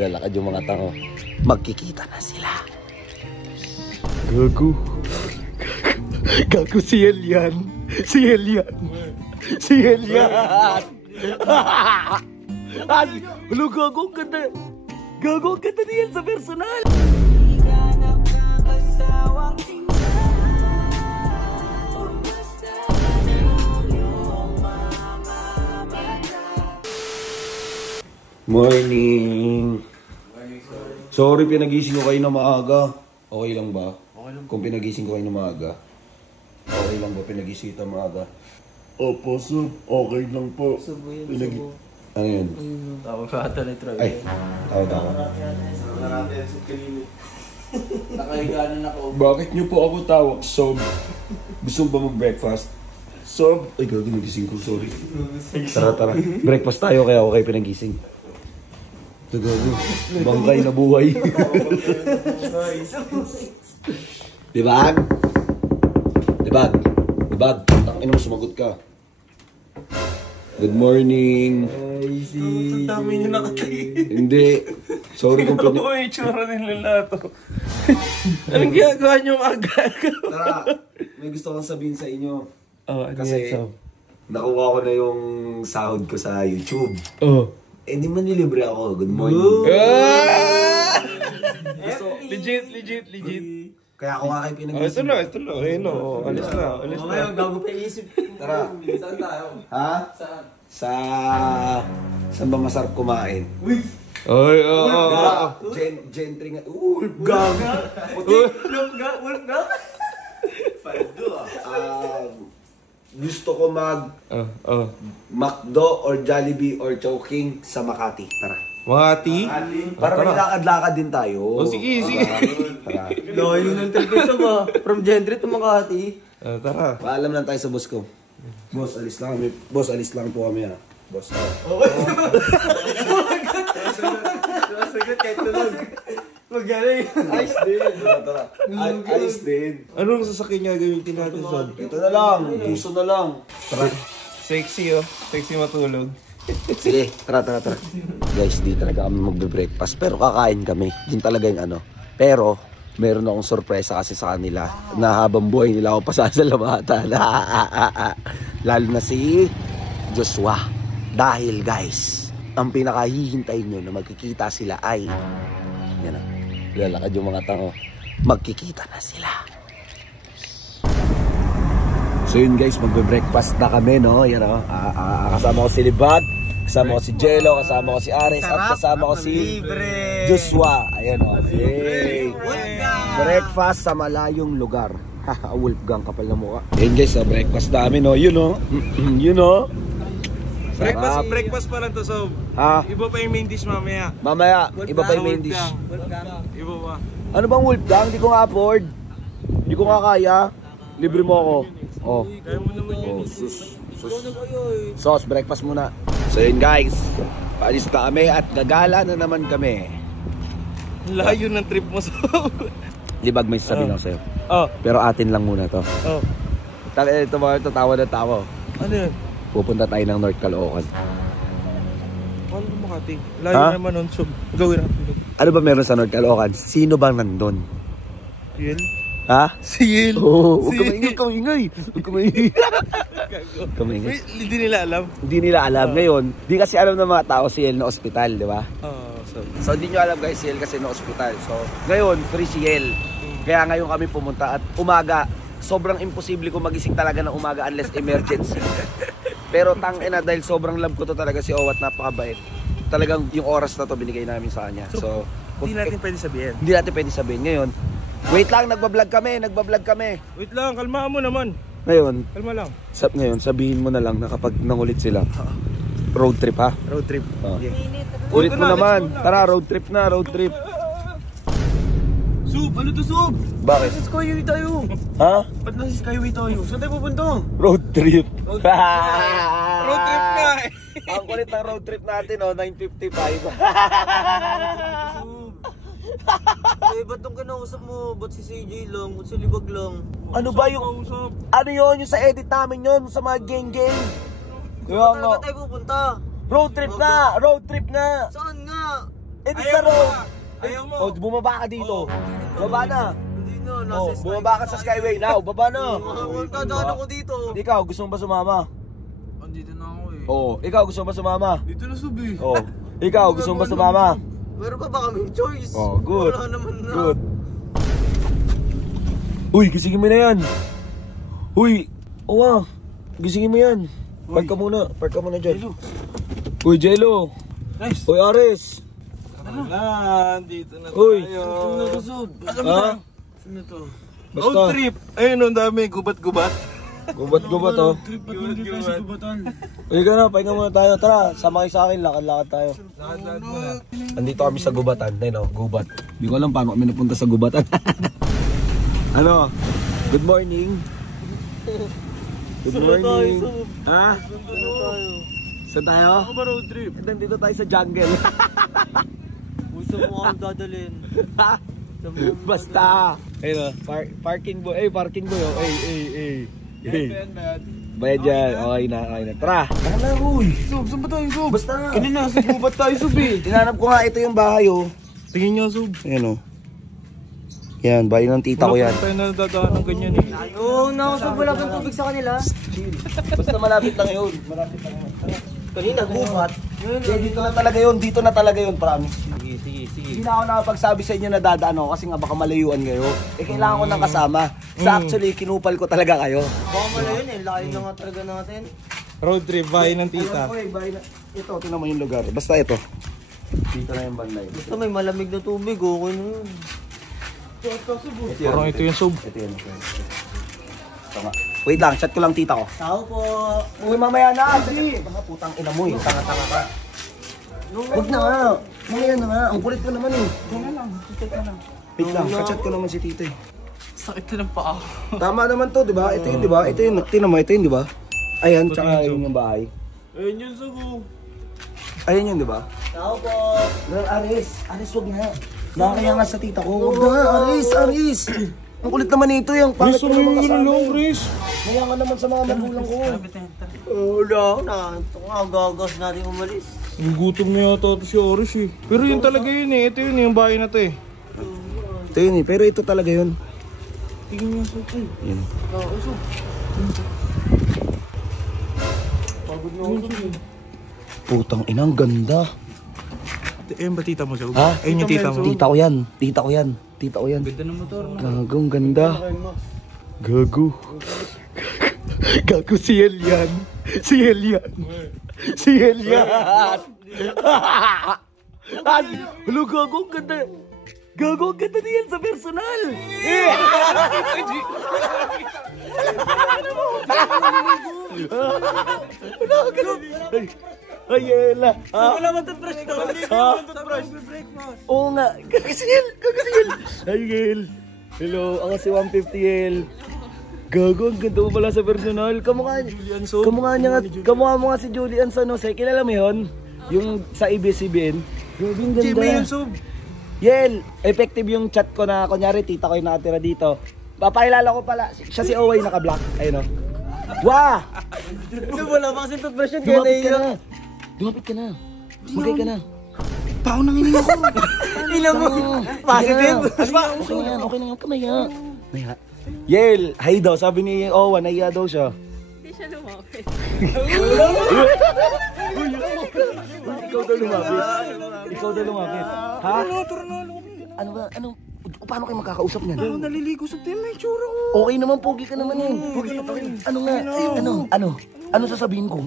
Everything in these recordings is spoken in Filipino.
lalakad yung mga tao. Magkikita na sila. Gago. Gago si Elian. Si Elian. Si Elian. Ano gago, ang ganda. Gago, ang ganda niyan sa personal. Morning. Sorry, pinagising ko kayo na maaga. Okay lang ba? Okay lang. Kung pinagising ko kayo na maaga. Okay lang ba pinagising kita maaga? Opo, sub. Okay lang po. Subo yun, Pinag- subo. Ano yun? Tawag ka ata ni Troy. Ay, tawag ako. Nakahiganan ako. Bakit niyo po ako tawag? Sob. Gusto mo ba mag-breakfast? Sob. Ay, gagawin nagising ko. Sorry. Tara, tara. Breakfast tayo kaya ako kayo pinagising. Tagago. Bangkay na buhay. Dibag? Dibag? Dibag? Tangin mo, sumagot ka. Good morning. Ay, si... Dami niyo nakatingin. Hindi. Sorry kung Ano po yung itsura nila to? Anong ginagawa niyo aga? Tara, may gusto kong sabihin sa inyo. Oh, ano Kasi yan, Sob? nakuha ko na yung sahod ko sa YouTube. Oh. Eh, di man nilibre ako. Good morning. Legit. Kaya ako nga kayo Oh, pinag-isip. ito na. Ayun o. Alis na. Ngayon, gago pa isip. Tara. Saan tayo? Ha? Saan? Saan ba masarap kumain? Uy! Oy, Gentry nga. Gang! Wolf ga? Faldo ah. Gusto ko mag Oh. McDo or Jollibee or Chowking sa Makati. Tara. Makati? Para may lakad-lakad din tayo. Oh, sige. Tara. Layo ng tripesa ba? From Gentry to Makati. Tara. Paalam lang tayo sa boss ko. Boss, alis lang kami. Boss, alis lang po kami ha. Boss. Sagot kahit tulog. Magaling. Ayos din. Tara. Ayos din. Anong sasakyan niya gamitin natin, Sob? Ito na lang. Puso na lang. Tara. Sexy, oh. Sexy matulog. Sige, tara. Guys, di talaga kami magbe-breakfast. Pero kakain kami. Yun talaga yung ano. Pero, meron akong sorpresa kasi sa kanila. Na habang buhay nila ako pasasalamatan. Lalo na si Joshua. Dahil guys, ang pinakahihintayin nyo na magkikita sila ay yan na. Lalakad yung mga tao. Magkikita na sila. So yun guys, magbe-breakfast na kami, no? Yan o. Kasama ko si Libag, kasama ko si Jello, kasama ko si Ares, at kasama ko si Joshua. Ayan o. Yay! Breakfast sa malayong lugar. Haha, Wolfgang, kapal na mukha. Yan guys, breakfast namin, no? Yun o. Yun o. Breakfast pa lang to, Sob. Ha? Iba pa yung main dish mamaya. Mamaya, iba pa yung main dish. Iba pa. Ano bang Wolfgang? Hindi ko nga afford. Hindi ko nga kaya. Libre mo ako. Oh. Kaya mo naman yun. Sauce, breakfast muna. So yun guys, paalis na kami at gagala na naman kami. Layo ng trip mo, Sob. Libag, may sasabihin ako sa'yo. Oh. Pero atin lang muna to. Oh. Ito mga ito, tawa na tawa. Ano yun? Pupunta tayo ng North Caloocan. Ano ba Makati? Layo naman nun, Sob. Gawin natin. Ano ba meron sa North Caloocan? Sino bang nandun? Yel? Ha? Seal. Oo, huwag ka maingay. Huwag ka maingay. Wait, hindi nila alam? Hindi nila alam. Ngayon, di kasi alam ng mga tao si El na ospital, di ba? So hindi nyo alam guys si El kasi na ospital. So ngayon, free si El. Kaya ngayon kami pumunta at umaga. Sobrang imposible kung magising talaga ng umaga unless emergency. Pero tangina dahil sobrang love ko to talaga si Owat, napakabait. Talagang yung oras na to binigay namin sa kanya. So hindi natin pwede sabihin. Hindi natin pwede sabihin. Ngayon, wait lang, nagbablog kami. Wait lang, kalmaan mo naman. Ngayon, Kalma lang. ngayon sabihin mo na lang na kapag nangulit sila, road trip ha? Road trip. Yeah. Ulit mo naman. Tara, road trip na, road trip. Sub, ano to, Sub? Bakit? Nasa Skyway tayo. Ha? Ba't nasa Skyway tayo? Saan tayo pupunta? Road trip. Road trip nga eh. Ang kulit ng road trip natin, oh, 9:55. Eh, ba't nung kinausap mo? Ba't si CJ lang? Ba't si Libag lang? Ano ba yung... Ano yun? Yung sa edit namin yun? Sa mga gang-gang? Kaya Saan nga. talaga tayo pupunta? Road trip nga! Road trip nga! Saan nga? Eh di sa road. Ayaw mo. Oh, bumaba ka dito. Baba na. Hindi na, Oh, nasa Skyway. bumaba ka sa Skyway now. Baba na. Dadaan ako dito. Ikaw, gusto mo ba sumama? Andito na ako eh. Oh, ikaw gusto mo ba sumama? Dito na subi. Oh, ikaw gusto mo ba sumama? Meron pa ba kaming choice? Oh, good. Wala naman na. Good. Uy, gisingin mo na yan. Uy, owa. Gisingin mo yan. Park ka muna dyan. Uy, Jello. Nice. Uy, Ares. Wala, dito na tayo. Uy. Alam mo Ha? na. Sino to? Basta. Road trip. Ayun, ang dami. Gubat-gubat. Gubat-gubat oh. Trip, ba't nandito tayo sa gubatan? Uy, ka na, pahinga muna tayo. Tara, sama kayo sa akin. Lakad-lakad tayo. Lakad mo na. Andito kami sa gubatan. Ayun oh, gubat. Hindi ko alam paano kami napunta sa gubatan. Ano? Good morning. Good morning. Ha? Saan tayo? Ako ba road trip? Nandito tayo sa jungle. Gusto mo akong dadalhin. Basta. Ayun oh, parking boy. Parking boy oh. Bayad dyan. Okay na. Tara. Tara na, Uy. Sub, saan ba tayo, Sub? Basta. Kanina, sa gubat tayo, Sub eh. Tinanap ko nga, ito yung bahay oh. Tingin nyo, Sub. Ayan oh. Yan, bahay ng tita ko yan. Wala pa tayo nadadaan ng ganyan eh. Oo, nausap wala pang tubig sa kanila. Basta malapit lang yun. Kanina, gubat. Dito na talaga yun. Dito na talaga yun, promise. Sige. Hindi na ako nakapagsabi sa inyo na dadaan ako kasi nga baka malayuan kayo. Eh, kailangan ko ng kasama. Sa actually, kinupal ko talaga kayo. Baka mala yun eh, layo na nga talaga natin. Road trip, bahay ng tita. Ayun, bahay na. Ito, tinan mo yung lugar. Basta ito. Dito na yung bandai. Basta may malamig na tubig, okay na yun. Parang ito yung, Sub. Ito yun. Tama. Wait lang, chat ko lang tita ko. Tao po. Uy, mamaya na. Sige. Baka putang ina mo eh. Tanga-tanga ka. Huwag na nga. Mamaya na nga. Ang kulit ko naman eh. Wait lang, kachat ko naman si tita eh. Sakit na ng paa. Tama naman to, di ba? Ito yun, di ba? Ito yun, tingnan mo, ito yun, di ba? Ayan, tsaka yun yung bahay. Ayun yun, Sub. Ayan yun, di ba? Tao po. Aris, wag na. Nakakaya nga sa tita ko. Wag na, Aris. Ang kulit naman ito, yung pangit ko naman kasama. Chris. Kaya nga naman sa mga magulang ko. Wala, ito nga, gagas natin umalis. Gutom na yata ito si Oris eh. Pero yun talaga yun eh. Ito yun yung bahay na to eh. Ito yun eh, pero ito talaga yun. Tingin niya, Sub. Yun. Pagod na ako, Sub. Putang ina, ang ganda. Ayun ba tita mo, Sub? Ha? Ayun yung tita mo. Tita ko yan. Ganda ng motor, no? Gago, ang ganda. Gago. Gago, si Hel yan. Hello, gago, ang ganda. Gago, ang ganda niyan sa personal. Ay, Ella. Wala man toothbrush to. Oo nga. Gagasihil. Ay, Hel. Hello, ako si 150L. Gago, ang ganda mo pala sa personal. Kamukha mo nga si Julian sa Jose. Kilala mo yun? Yung sa ABS-CBN. Gago, ang ganda. Sub. Yel, effective yung chat ko na kunyari tita ko yung nakatira dito. Papakilala ko pala, siya si Oway naka-black. Ayun o. Wah! Wala pa kasi toothbrush yun, kaya naiiyak. Dumapit ka na. Magay ka na. Pao nang hininga ko. Ina mo, positive. Okay na yan. Kamaya. Maya. Yel, hi daw. Sabi ni Owa, naiya daw siya. Hindi siya lumapit. Ikaw daw lumapit. Ha? Ano ba? Paano kayo makakausap niyan? Ako naliligo sa team na itsura ko. Okay naman, pogi ka naman eh. Pogi ka pa rin. Ano nga? Ano sasabihin ko?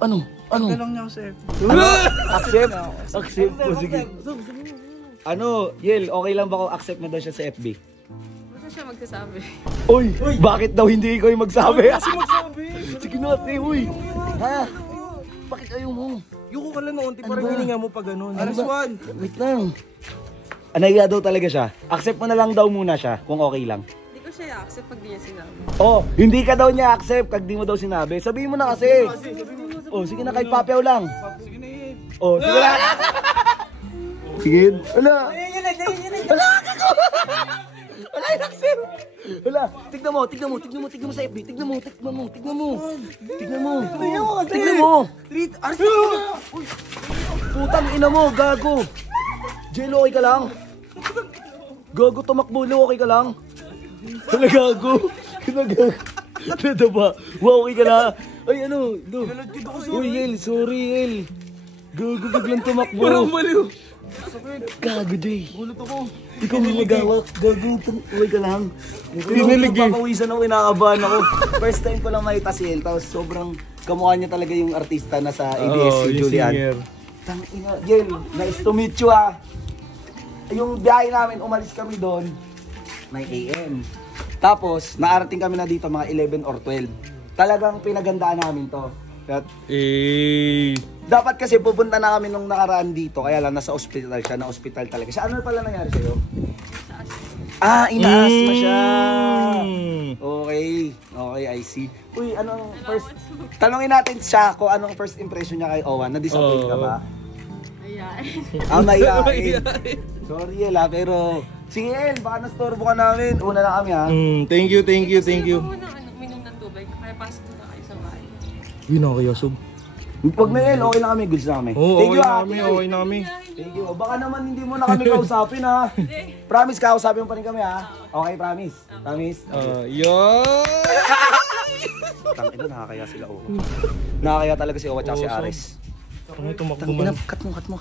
Ano? Galang niya ako sa F. Accept? O sige. Ano, Yel, okay lang ba kung accept mo daw siya sa FB? Basta siya magsasabi. Uy! Bakit daw hindi ikaw yung magsabi? Sige na, uy! Ha? Bakit ayaw mo? Yung ko kala noon, parang ba? hininga mo pa ganun. Ano Alas ba? 1. Wait lang. Anahiya daw talaga siya. Accept mo na lang daw muna siya kung okay lang. Hindi ko siya i-accept pag di niya sinabi. Oh, hindi ka daw niya accept pag di mo daw sinabi. Sabihin mo na kasi. Oh, sige na, kahit papew lang. Sige na eh. Oh, sige na. Sige. Wala. Wala ako. Wala yung accept. Wala. Tignan mo sa FB. Tignan mo. Putang ina mo, gago. Jello, okay ka lang? Gago, tumakbulo, okay ka lang? Gago. Ano ba? Wow, okay ka na? Ay, ano? Uy, Yel, sorry, Yel. Gago, biglang tumakbo. Parang baliw. Gago, Jay. Gulat ako. Ikaw may magawak. Gago, okay ka lang? Kinilig eh. Papawisan ako, inakabahan ako. First time ko lang makita si Yel, tapos sobrang kamukha niya talaga yung artista na sa ABS, si Julian. Tangina, Yel, nice to meet you ah. Yung biyahe namin, umalis kami doon 9 AM. Tapos, naarating kami na dito mga 11 or 12. Talagang pinagandaan namin to. Dapat kasi pupunta na kami nung nakaraan dito, kaya lang nasa ospital siya, na ospital talaga siya. Ano pala nangyari sa'yo? Inaasma siya. Okay, I see. Uy, anong first... Tanungin natin siya kung anong first impression niya kay Owan. Na-disappoint ka ba? Ayan. Mayain. Sorry Yel pero... Sige El, baka nastorbo ka namin. Una na kami ha. Thank you. Gusto niyo po muna minom ng tubig, kaya pasok na kayo sa bahay. Yun ako yasog. Huwag na El, okay na kami. Goods na kami. Thank you ha. Okay na kami. Thank you. Baka naman hindi mo na kami kausapin ha. Promise, kausapin mo pa rin kami ha. Okay, promise. Promise. Tangina, nakakaya sila. Nakakaya talaga si Owa at si Ares. Tumakbo man. Cut mo.